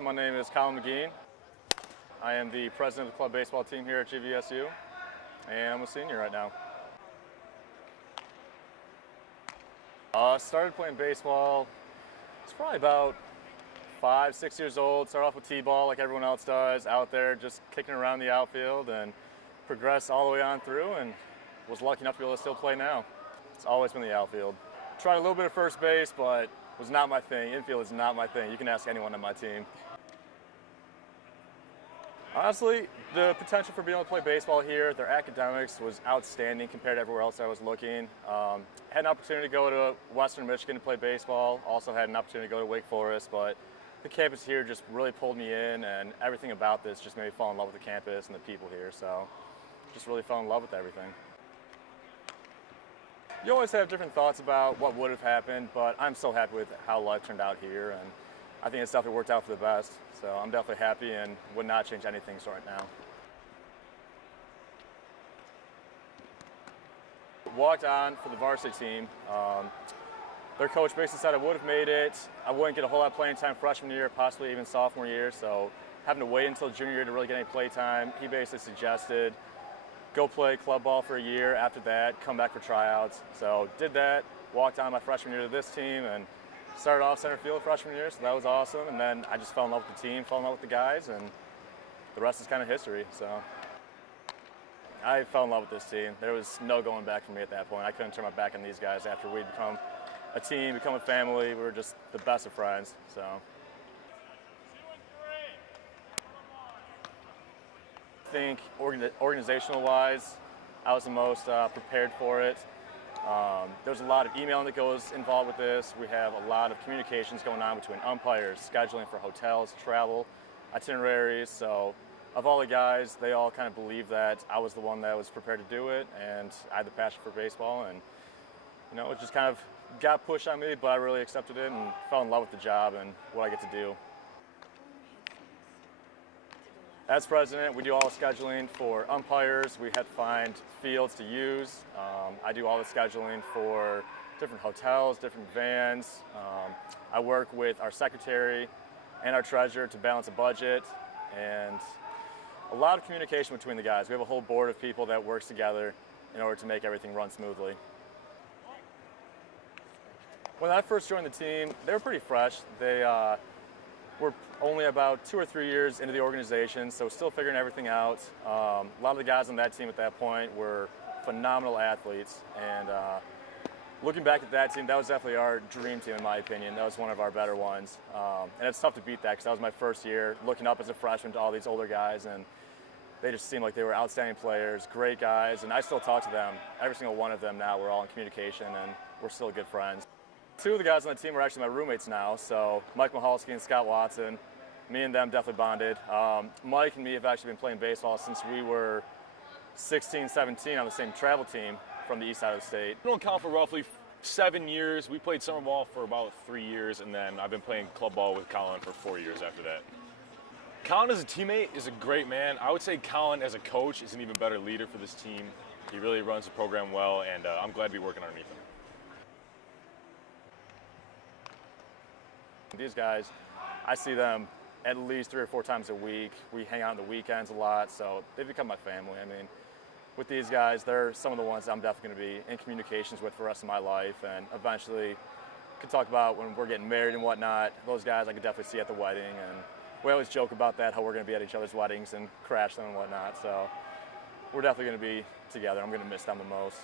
My name is Colin McGeen. I am the president of the club baseball team here at GVSU, and I'm a senior right now. Started playing baseball, it's probably about 5, 6 years old. Started off with t-ball like everyone else does, out there just kicking around the outfield, and progressed all the way on through and was lucky enough to be able to still play now. It's always been the outfield. Tried a little bit of first base, but was not my thing. Infield is not my thing. You can ask anyone on my team. Honestly, the potential for being able to play baseball here, their academics was outstanding compared to everywhere else I was looking. Had an opportunity to go to Western Michigan to play baseball. Also had an opportunity to go to Wake Forest, but the campus here just really pulled me in, and everything about this just made me fall in love with the campus and the people here. So just really fell in love with everything. You always have different thoughts about what would have happened, but I'm so happy with how life turned out here, and I think it's definitely worked out for the best. So I'm definitely happy and would not change anything right now. Walked on for the varsity team. Their coach basically said I would have made it. I wouldn't get a whole lot of playing time freshman year, possibly even sophomore year, so having to wait until junior year to really get any play time, he basically suggested go play club ball for a year. After that, come back for tryouts. So did that, walked on my freshman year to this team, and started off center field freshman year, so that was awesome. And then I just fell in love with the team, fell in love with the guys, and the rest is kind of history. So I fell in love with this team. There was no going back for me at that point. I couldn't turn my back on these guys after we'd become a team, become a family. We were just the best of friends. So I think organizational-wise, I was the most prepared for it. There's a lot of emailing that goes involved with this. We have a lot of communications going on between umpires, scheduling for hotels, travel, itineraries. So of all the guys, they all kind of believed that I was the one that was prepared to do it, and I had the passion for baseball, and it just kind of got pushed on me, but I really accepted it and fell in love with the job and what I get to do. As president, we do all the scheduling for umpires. We had to find fields to use. I do all the scheduling for different hotels, different vans. I work with our secretary and our treasurer to balance a budget, and a lot of communication between the guys. We have a whole board of people that works together in order to make everything run smoothly. When I first joined the team, they were pretty fresh. They were only about 2 or 3 years into the organization, so still figuring everything out. A lot of the guys on that team at that point were phenomenal athletes, and looking back at that team, that was definitely our dream team in my opinion. That was one of our better ones, and it's tough to beat that because that was my first year looking up as a freshman to all these older guys, and they just seemed like they were outstanding players, great guys, and I still talk to them. Every single one of them now, we're all in communication, and we're still good friends. 2 of the guys on the team are actually my roommates now, so Mike Mahalski and Scott Watson. Me and them definitely bonded. Mike and me have actually been playing baseball since we were 16, 17 on the same travel team from the east side of the state. I've known Colin for roughly 7 years. We played summer ball for about 3 years, and then I've been playing club ball with Colin for 4 years after that. Colin as a teammate is a great man. I would say Colin as a coach is an even better leader for this team. He really runs the program well, and I'm glad to be working underneath him. These guys, I see them at least 3 or 4 times a week. We hang out on the weekends a lot, so they've become my family. I mean, with these guys, they're some of the ones I'm definitely going to be in communications with for the rest of my life, and eventually could talk about when we're getting married and whatnot. Those guys I could definitely see at the wedding, and we always joke about that, how we're going to be at each other's weddings and crash them and whatnot. So we're definitely going to be together. I'm going to miss them the most.